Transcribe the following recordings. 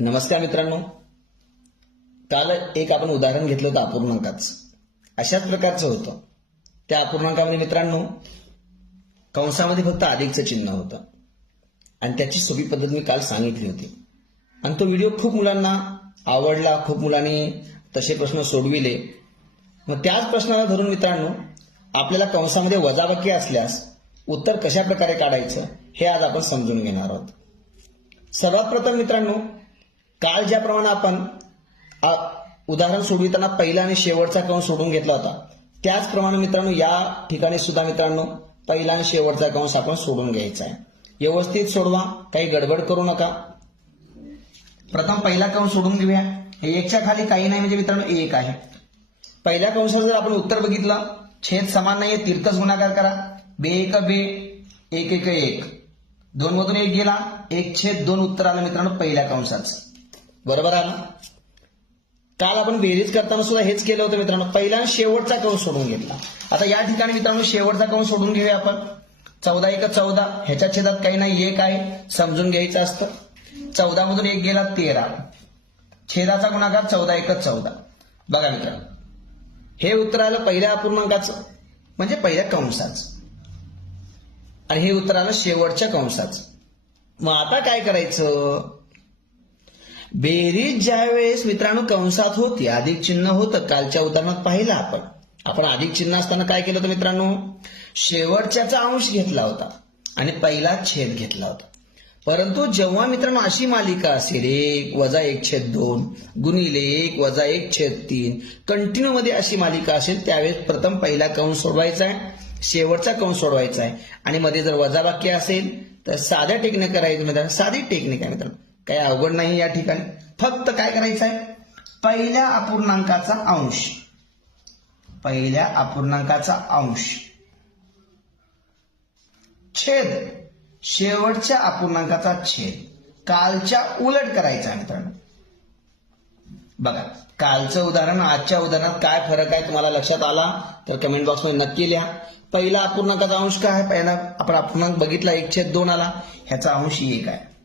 नमस्कार मित्रांनो. काल एक आपण उदाहरण घेतलं होतं अपूर्णांकाचं. अशाच प्रकारचं होतं. त्या अपूर्णांकामध्ये मित्रांनो कंसामध्ये फक्त अधिकचं चिन्ह होतं. आणि त्याची सोपी पद्धत मी काल सांगितली होती. आणि तो व्हिडिओ खूप मुलांना आवडला खूप मुलांनी तसे प्रश्न सोडविले. मग त्याच प्रश्नाला धरून मित्रांनो आपल्याला कंसामध्ये वजाबाकी असल्यास उत्तर कशा प्रकारे काढायचं हे आज आपण समजून घेणार आहोत. सर्वात प्रथम मित्रांनो काल ज्याप्रमाणे आपण उदाहरण सोडविताना पहिला आणि शेवटचा कंस सोडून घेतला होता त्याचप्रमाणे मित्रांनो या ठिकाणी सुद्धा मित्रांनो पहिला आणि शेवटचा कंस आपण सोडून घ्यायचा आहे. व्यवस्थित सोडवा काही गडबड करू नका. प्रथम पहिला कंस सोडून घेऊया. हे एकच्या खाली काही नाही म्हणजे मित्रांनो एक आहे. पहिल्या कंसाचं जर आपण उत्तर बघितलं छेद समान नाहीये तीर्थच गुणाकार करा. बे एक बे एक एक एक. दोन मधून एक गेला एक छेद दोन उत्तर आलं मित्रांनो पहिल्या कंसाचं बरोबर आहे ना? काल आपण बेरीज करताना सुद्धा हेच केलं होतं मित्रांनो. पहिला शेवटचा कंस सोडून घेतला. आता या ठिकाणी मित्रांनो शेवटचा कंस सोडून घेऊया आपण. चौदा एक चौदा. ह्याच्या छेदात काही नाही एक आहे. समजून घ्यायचं असतं. चौदा मधून एक गेला तेरा. छेदाचा गुणाकार चौदा एक चौदा. बघा मित्रांनो. हे उत्तर आलं पहिल्या अपूर्णांकाचं. म्हणजे पहिल्या कंसाचं. आणि हे उत्तर आलं शेवटच्या कंसाचं. मग आता काय करायचं? बेरीज ज्या वेळेस मित्रांनो कंसात होती अधिक चिन्ह होतं कालच्या उदाहरणात पाहिलं आपण. आपण अधिक चिन्ह असताना काय केलं होतं मित्रांनो? शेवटच्याचा अंश घेतला होता आणि पहिला छेद घेतला होता. परंतु जेव्हा मित्रांनो अशी मालिका असेल एक वजा एक छेद दोन गुणिले एक वजा एक छेद तीन कंटिन्यू मध्ये अशी मालिका असेल त्यावेळेस प्रथम पहिला कंस सोडवायचा आहे शेवटचा कंस सोडवायचा आहे. आणि मध्ये जर वजाबाकी असेल तर साध्या टेक्निक करायचं मित्रांनो साधी टेक्निक आहे मित्रांनो. काही अवघड नाही या ठिकाणी. फक्त काय करायचं आहे? पहिल्या अपूर्णांकाचा अंश. पहिल्या अपूर्णांकाचा अंश. छेद. शेवटच्या अपूर्णांकाचा छेद. कालच्या उलट करायचा मित्रांनो. बघा कालचं उदाहरण आजच्या उदाहरणात काय फरक आहे तुम्हाला लक्षात आला? तर कमेंट बॉक्समध्ये नक्की लिहा. पहिला अपूर्णांकाचा अंश काय आहे? पहिला आपण अपूर्णांक बघितला एक छेद दोन आला. ह्याचा अंश एक आहे.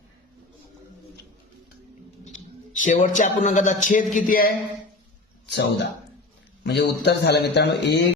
शेवटच्या अपूर्णांकाचा छेद किती आहे? चौदा. म्हणजे उत्तर झालं मित्रांनो एक